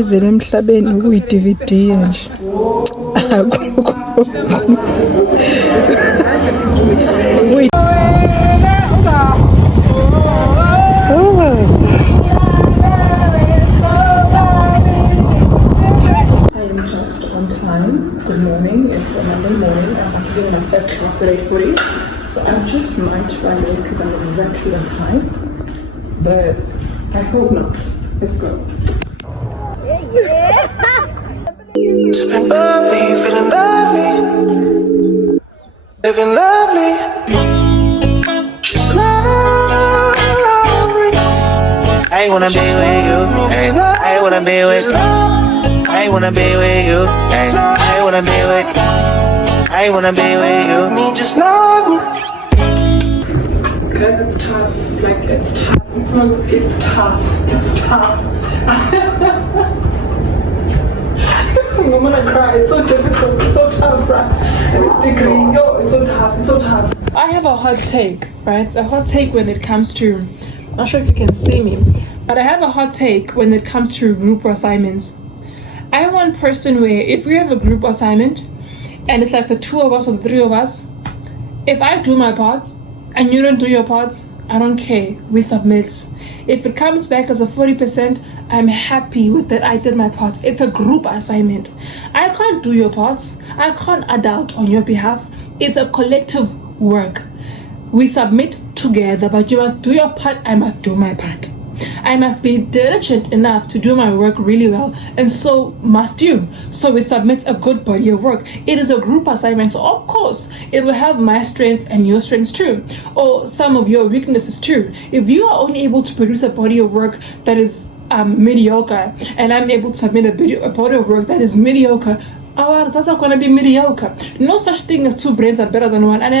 ezele emhlabeni kuyi-DVD nje. Just on time. Good morning. It's a Monday morning. I'm actually in my first class at 8:40, so I just might run late because I'm exactly on time. But I hope not. Let's go. Sipping bubbly, feeling lovely, living lovely. Just lovely. I wanna be with you. I wanna be with you. I wanna be with you. I wanna be with you. I wanna be with you. Me, just love me. Because it's tough. Like it's tough. It's tough. It's tough. I'm gonna cry. It's so difficult. It's so tough, bruh. And this degree, it's so tough. It's so tough. I have a hot take, right? A hot take when it comes to. I'm not sure if you can see me, but I have a hot take when it comes to group assignments. I'm one person where if we have a group assignment and it's like the two of us or the three of us, if I do my parts and you don't do your parts, I don't care. We submit. If it comes back as a 40%, I'm happy with that I did my parts. It's a group assignment. I can't do your parts. I can't adult on your behalf. It's a collective work. We submit together, but you must do your part, I must do my part. I must be diligent enough to do my work really well, and so must you. So we submit a good body of work. It is a group assignment, so of course it will have my strengths and your strengths too, or some of your weaknesses too. If you are only able to produce a body of work that is mediocre, and I'm able to submit a body of work that is mediocre, that's not going to be mediocre. No such thing as two brains are better than one. And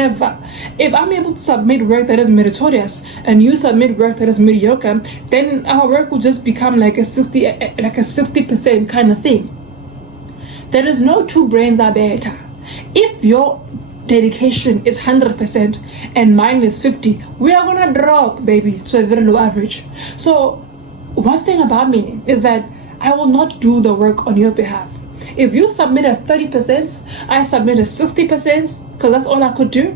if I'm able to submit work that is meritorious and you submit work that is mediocre, then our work will just become like a 60% kind of thing. There is no two brains are better. If your dedication is 100% and mine is 50, we are going to drop, baby, to a very low average. So one thing about me is that I will not do the work on your behalf. If you submit a 30%, I submit a 60%, because that's all I could do.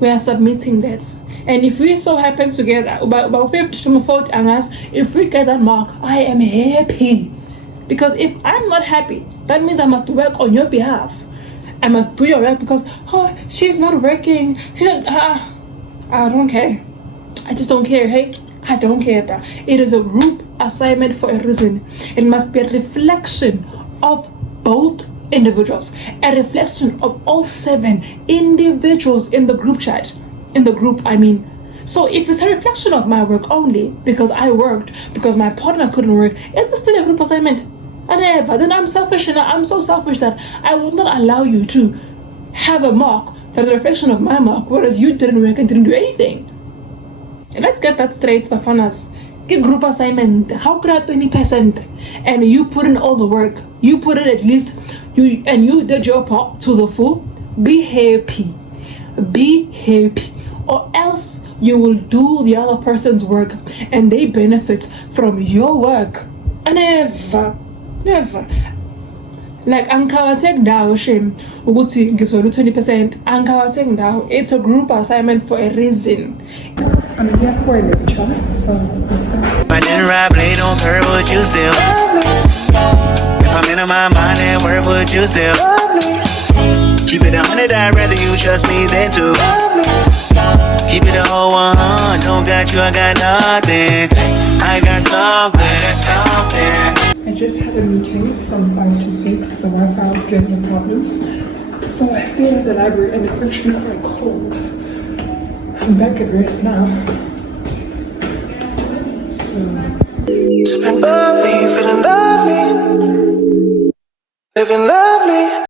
We are submitting that. And if we so happen to get about 50 to 40 hours, if we get that mark, I am happy. Because if I'm not happy, that means I must work on your behalf. I must do your work because, she's not working. I don't care. I just don't care, hey? I don't care, bro. It is a group assignment for a reason. It must be a reflection of both individuals, a reflection of all 7 individuals in the group chat, in the group, I mean. So if it's a reflection of my work only, because I worked, because my partner couldn't work, it's still a group assignment. And then I'm selfish, and I'm so selfish that I will not allow you to have a mark that is a reflection of my mark, whereas you didn't work and didn't do anything. And let's get that straight, Bafanas. Group assignment, how could I 20%? And you put in all the work. You put in at least, you did your part to the full. Be happy. Be happy. Or else you will do the other person's work and they benefit from your work. Never. Like angikhawatheki ndawo shame ukuthi ngizolu 20%. Angikhawatheki ndawo. It's a group assignment for a reason. I'm here for a lecture, so let's go. If I didn't ride blade on curve, would you still? If I'm in my mind at work, would you still? Keep it 100, I'd rather you trust me than to. Keep it a whole 100, don't got you, I got nothing. I got something. I just had a meeting from 5 to 6. The Wi-Fi was giving me problems. So I stayed at the library and it's actually quite cold. I'm back at rest now. So Sipping bubbly, feeling lovely, living lovely.